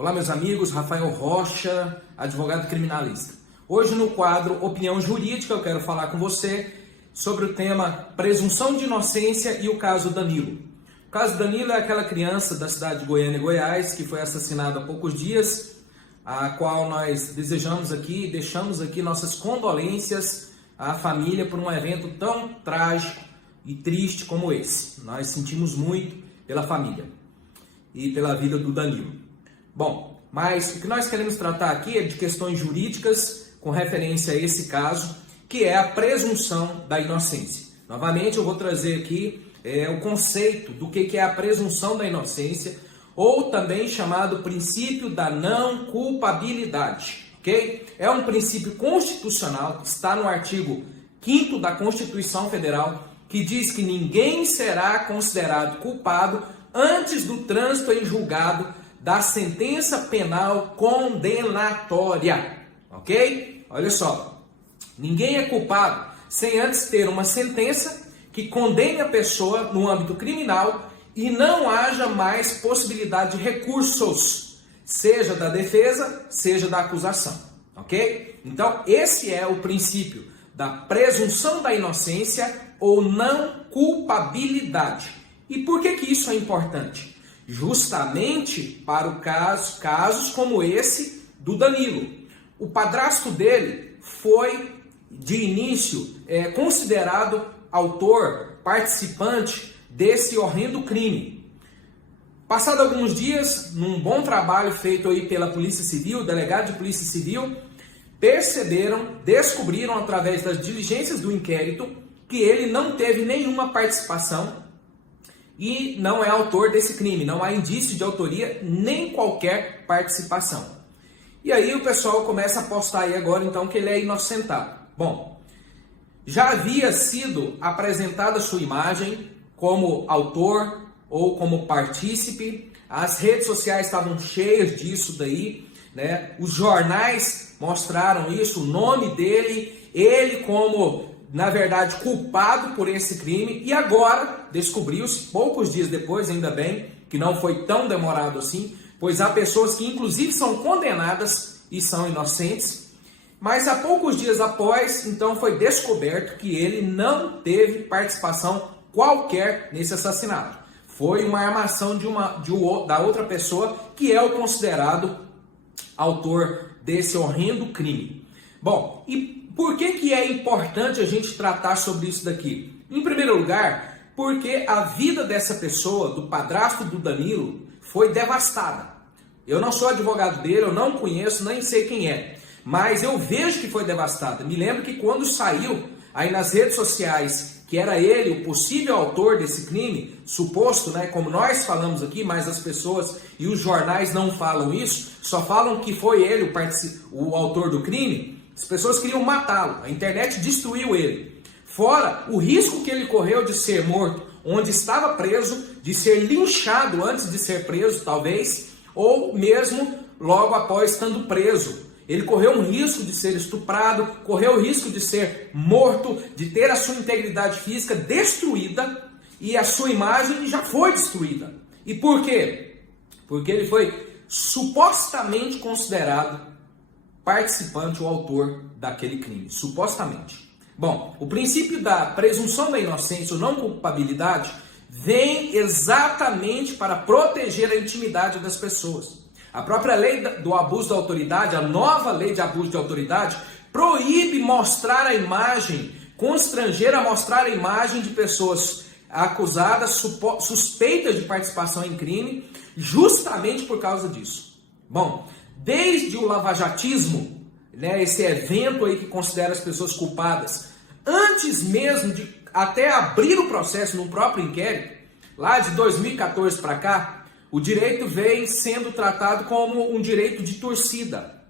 Olá, meus amigos, Rafael Rocha, advogado criminalista. Hoje no quadro Opinião Jurídica eu quero falar com você sobre o tema presunção de inocência e o caso Danilo. O caso Danilo é aquela criança da cidade de Goiânia, Goiás, que foi assassinada há poucos dias, a qual nós deixamos aqui nossas condolências à família por um evento tão trágico e triste como esse. Nós sentimos muito pela família e pela vida do Danilo. Bom, mas o que nós queremos tratar aqui é de questões jurídicas com referência a esse caso, que é a presunção da inocência. Novamente, eu vou trazer aqui o conceito do que é a presunção da inocência, ou também chamado princípio da não culpabilidade, ok? É um princípio constitucional que está no artigo 5º da Constituição Federal, que diz que ninguém será considerado culpado antes do trânsito em julgado da sentença penal condenatória, ok? Olha só, ninguém é culpado sem antes ter uma sentença que condene a pessoa no âmbito criminal e não haja mais possibilidade de recursos, seja da defesa, seja da acusação, ok? Então, esse é o princípio da presunção da inocência ou não culpabilidade. E por que isso é importante? Justamente para o casos como esse do Danilo. O padrasto dele foi, de início, considerado autor, participante desse horrendo crime. Passado alguns dias, num bom trabalho feito aí pela Polícia Civil, o delegado de Polícia Civil, descobriram através das diligências do inquérito que ele não teve nenhuma participação e não é autor desse crime, não há indício de autoria nem qualquer participação. E aí o pessoal começa a apostar aí agora então que ele é inocentado. Bom, já havia sido apresentada sua imagem como autor ou como partícipe, as redes sociais estavam cheias disso daí, né? Os jornais mostraram isso, o nome dele, ele como, na verdade, culpado por esse crime, e agora descobriu-se, poucos dias depois, ainda bem, que não foi tão demorado assim, pois há pessoas que inclusive são condenadas e são inocentes, mas há poucos dias após, então foi descoberto que ele não teve participação qualquer nesse assassinato. Foi uma armação da outra pessoa que é o considerado autor desse horrendo crime. Bom, e por que é importante a gente tratar sobre isso daqui? Em primeiro lugar, porque a vida dessa pessoa, do padrasto do Danilo, foi devastada. Eu não sou advogado dele, eu não conheço, nem sei quem é, mas eu vejo que foi devastada. Me lembro que quando saiu aí nas redes sociais que era ele o possível autor desse crime, suposto, né, como nós falamos aqui, mas as pessoas e os jornais não falam isso, só falam que foi ele o autor do crime. As pessoas queriam matá-lo, a internet destruiu ele. Fora o risco que ele correu de ser morto onde estava preso, de ser linchado antes de ser preso, talvez, ou mesmo logo após estando preso. Ele correu um risco de ser estuprado, correu o risco de ser morto, de ter a sua integridade física destruída e a sua imagem já foi destruída. E por quê? Porque ele foi supostamente considerado participante ou autor daquele crime, supostamente. Bom, o princípio da presunção da inocência ou não culpabilidade vem exatamente para proteger a intimidade das pessoas. A própria lei do abuso da autoridade, a nova lei de abuso de autoridade, proíbe mostrar a imagem, constranger a mostrar a imagem de pessoas acusadas, suspeitas de participação em crime, justamente por causa disso. Bom, desde o lavajatismo, né, esse evento aí que considera as pessoas culpadas, antes mesmo de até abrir o processo no próprio inquérito, lá de 2014 para cá, o direito vem sendo tratado como um direito de torcida.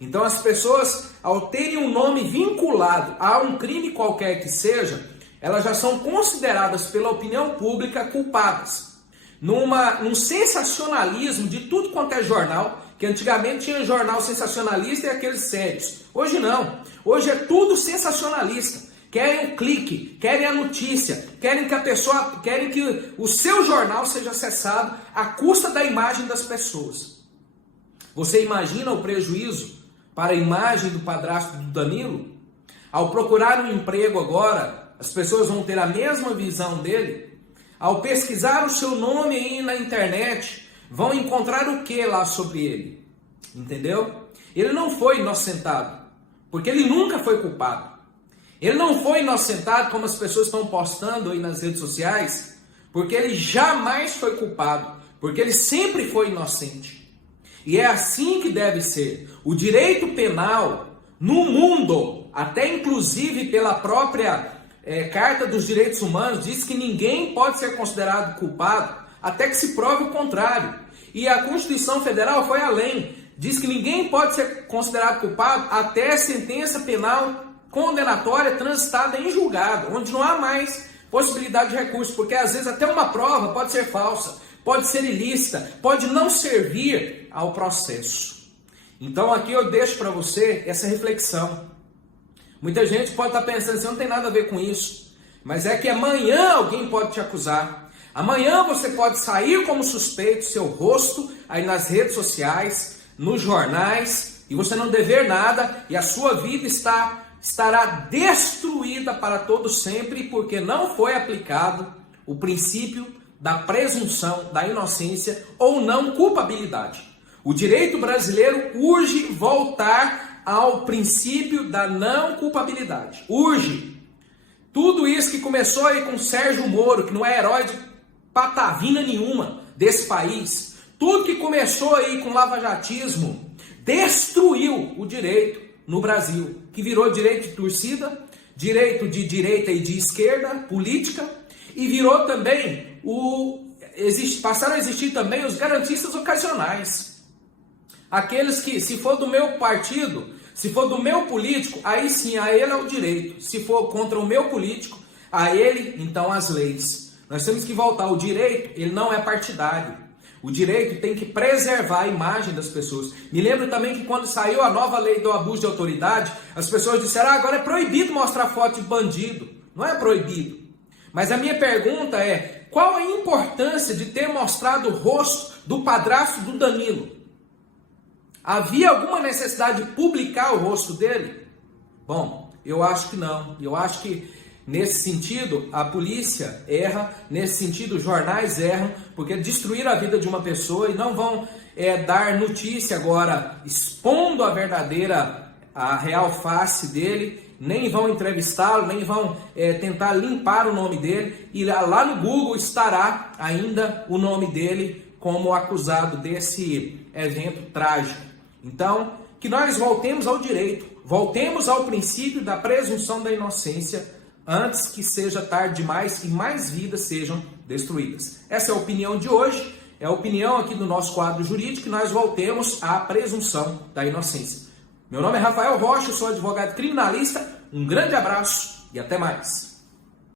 Então as pessoas, ao terem um nome vinculado a um crime qualquer que seja, elas já são consideradas pela opinião pública culpadas. Num sensacionalismo de tudo quanto é jornal, que antigamente tinha jornal sensacionalista e aqueles sérios. Hoje não. Hoje é tudo sensacionalista. Querem o clique, querem a notícia, querem que o seu jornal seja acessado à custa da imagem das pessoas. Você imagina o prejuízo para a imagem do padrasto do Danilo? Ao procurar um emprego agora, as pessoas vão ter a mesma visão dele? Ao pesquisar o seu nome aí na internet, vão encontrar o que lá sobre ele? Entendeu? Ele não foi inocentado, porque ele nunca foi culpado. Ele não foi inocentado como as pessoas estão postando aí nas redes sociais, porque ele jamais foi culpado, porque ele sempre foi inocente. E é assim que deve ser. O direito penal no mundo, até inclusive pela própria Carta dos Direitos Humanos, diz que ninguém pode ser considerado culpado até que se prove o contrário. E a Constituição Federal foi além. Diz que ninguém pode ser considerado culpado até a sentença penal condenatória transitada em julgado, onde não há mais possibilidade de recurso, porque às vezes até uma prova pode ser falsa, pode ser ilícita, pode não servir ao processo. Então aqui eu deixo para você essa reflexão. Muita gente pode estar pensando assim, não tem nada a ver com isso, mas é que amanhã alguém pode te acusar, amanhã você pode sair como suspeito, seu rosto aí nas redes sociais, nos jornais, e você não dever nada, e a sua vida estará destruída para todo sempre, porque não foi aplicado o princípio da presunção da inocência ou não culpabilidade. O direito brasileiro urge voltar ao princípio da não culpabilidade. Urge. Tudo isso que começou aí com Sérgio Moro, que não é herói de patavina nenhuma desse país, tudo que começou aí com lavajatismo, destruiu o direito no Brasil, que virou direito de torcida, direito de direita e de esquerda, política, e virou também passaram a existir também os garantistas ocasionais. Aqueles que, se for do meu partido, se for do meu político, aí sim, a ele é o direito. Se for contra o meu político, a ele, então, as leis. Nós temos que voltar. O direito, ele não é partidário. O direito tem que preservar a imagem das pessoas. Me lembro também que quando saiu a nova lei do abuso de autoridade, as pessoas disseram, agora é proibido mostrar foto de bandido. Não é proibido. Mas a minha pergunta é, qual a importância de ter mostrado o rosto do padrasto do Danilo? Havia alguma necessidade de publicar o rosto dele? Bom, eu acho que não. Eu acho que nesse sentido a polícia erra, nesse sentido os jornais erram, porque destruíram a vida de uma pessoa e não vão dar notícia agora expondo a real face dele, nem vão entrevistá-lo, nem vão tentar limpar o nome dele, e lá no Google estará ainda o nome dele como acusado desse evento trágico. Então, que nós voltemos ao direito, voltemos ao princípio da presunção da inocência, antes que seja tarde demais e mais vidas sejam destruídas. Essa é a opinião de hoje, é a opinião aqui do nosso quadro jurídico, que nós voltemos à presunção da inocência. Meu nome é Rafael Rocha, eu sou advogado criminalista, um grande abraço e até mais.